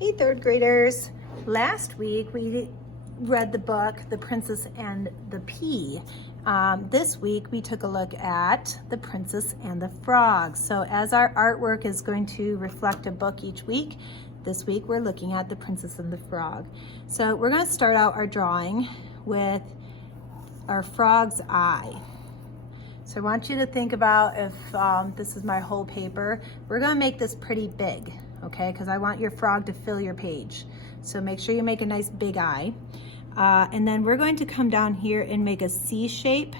Hey third graders, last week we read the book The Princess and the Pea. This week we took a look at The Princess and the Frog. So as our artwork is going to reflect a book each week, this week we're looking at The Princess and the Frog. So we're going to start out our drawing with our frog's eye. So I want you to think about if this is my whole paper, we're going to make this pretty big. Okay, because I want your frog to fill your page. So make sure you make a nice big eye. And then we're going to come down here and make a C shape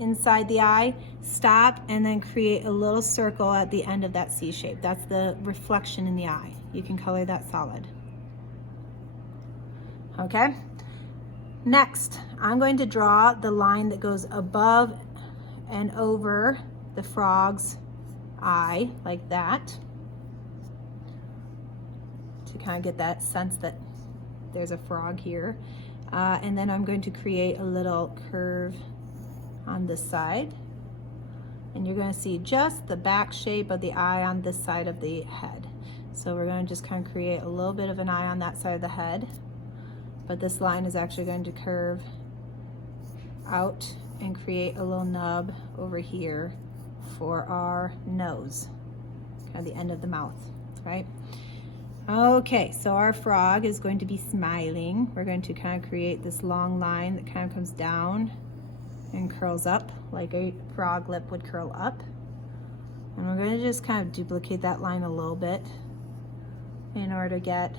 inside the eye, stop, and then create a little circle at the end of that C shape. That's the reflection in the eye. You can color that solid. Okay, next, I'm going to draw the line that goes above and over the frog's eye, like that, to kind of get that sense that there's a frog here. And then I'm going to create a little curve on this side, and you're going to see just the back shape of the eye on this side of the head. So we're going to just kind of create a little bit of an eye on that side of the head, but this line is actually going to curve out and create a little nub over here for our nose, kind of the end of the mouth, right? Okay, so our frog is going to be smiling. We're going to kind of create this long line that kind of comes down and curls up like a frog lip would curl up. And we're going to just kind of duplicate that line a little bit in order to get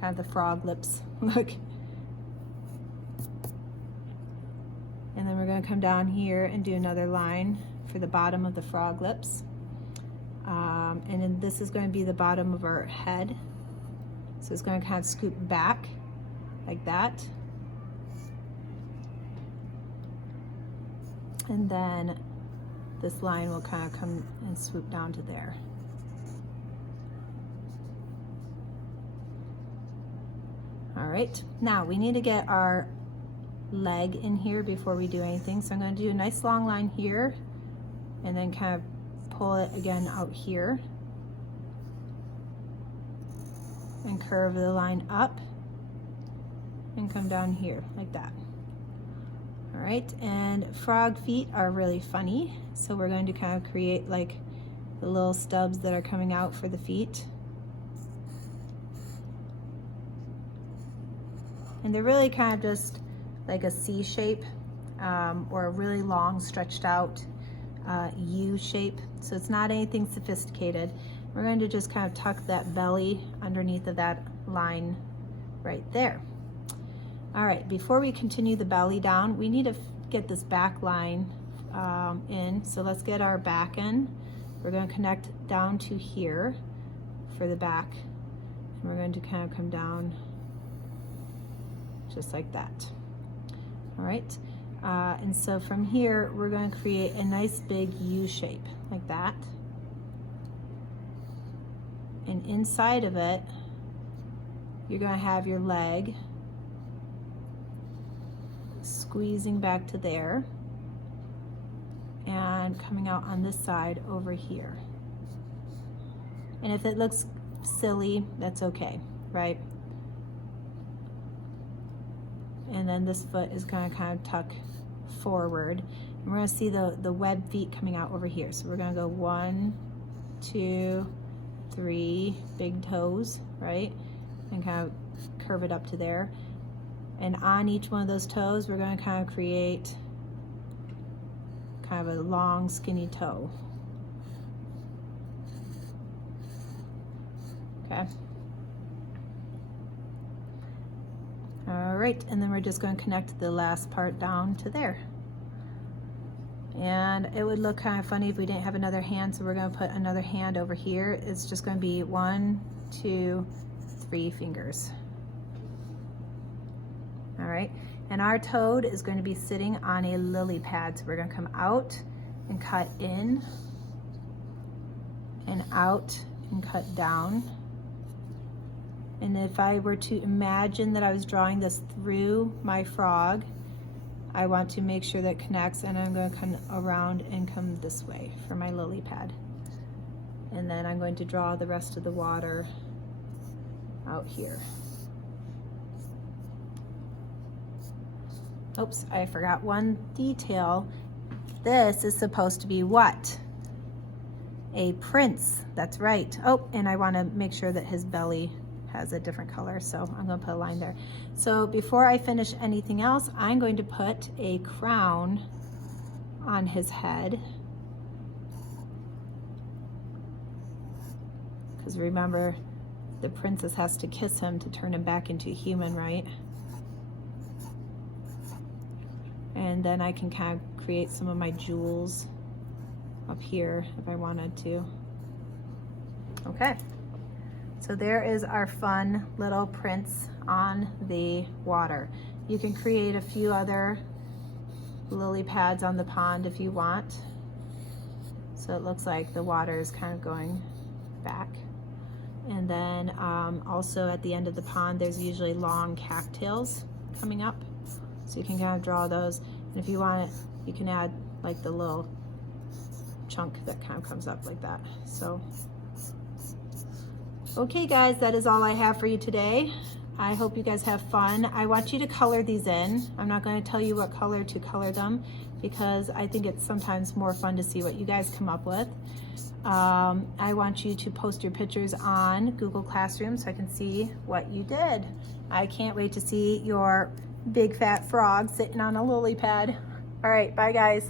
kind of the frog lips look. And then we're going to come down here and do another line for the bottom of the frog lips. And then this is going to be the bottom of our head. So it's going to kind of scoop back like that. And then this line will kind of come and swoop down to there. All right, now we need to get our leg in here before we do anything. So I'm going to do a nice long line here and then kind of pull it again out here and curve the line up and come down here like that. All right, and frog feet are really funny, so we're going to kind of create like the little stubs that are coming out for the feet. And they're really kind of just like a C shape or a really long stretched out U shape. So it's not anything sophisticated. We're going to just kind of tuck that belly underneath of that line right there. All right, before we continue the belly down, we need to get this back line in. So let's get our back in. We're going to connect down to here for the back. And we're going to kind of come down just like that. All right, and so from here, we're going to create a nice big U shape like that. And inside of it, you're going to have your leg squeezing back to there and coming out on this side over here. And if it looks silly, that's okay, right? And then this foot is going to kind of tuck forward. And we're going to see the web feet coming out over here. So we're going to go 1, 2, 3 big toes, right? And kind of curve it up to there. And on each one of those toes, we're going to kind of create kind of a long, skinny toe. Okay. All right, and then we're just going to connect the last part down to there. And it would look kind of funny if we didn't have another hand, so we're going to put another hand over here. It's just going to be 1, 2, 3 fingers. All right, and our toad is going to be sitting on a lily pad, so we're going to come out and cut in and out and cut down. And if I were to imagine that I was drawing this through my frog, I want to make sure that connects, and I'm going to come around and come this way for my lily pad. And then I'm going to draw the rest of the water out here. Oops, I forgot one detail. This is supposed to be what? A prince, that's right. Oh, and I wanna make sure that his belly has a different color, so I'm gonna put a line there. So before I finish anything else, I'm going to put a crown on his head. Because remember, the princess has to kiss him to turn him back into a human, right? And then I can kind of create some of my jewels up here if I wanted to. Okay, so there is our fun little prince on the water. You can create a few other lily pads on the pond if you want. So it looks like the water is kind of going back. And then also at the end of the pond, there's usually long cattails coming up. So you can kind of draw those. And if you want it, you can add like the little chunk that kind of comes up like that. So, okay guys, that is all I have for you today. I hope you guys have fun. I want you to color these in. I'm not going to tell you what color to color them because I think it's sometimes more fun to see what you guys come up with. I want you to post your pictures on Google Classroom so I can see what you did. I can't wait to see your big fat frog sitting on a lily pad. All right, bye guys.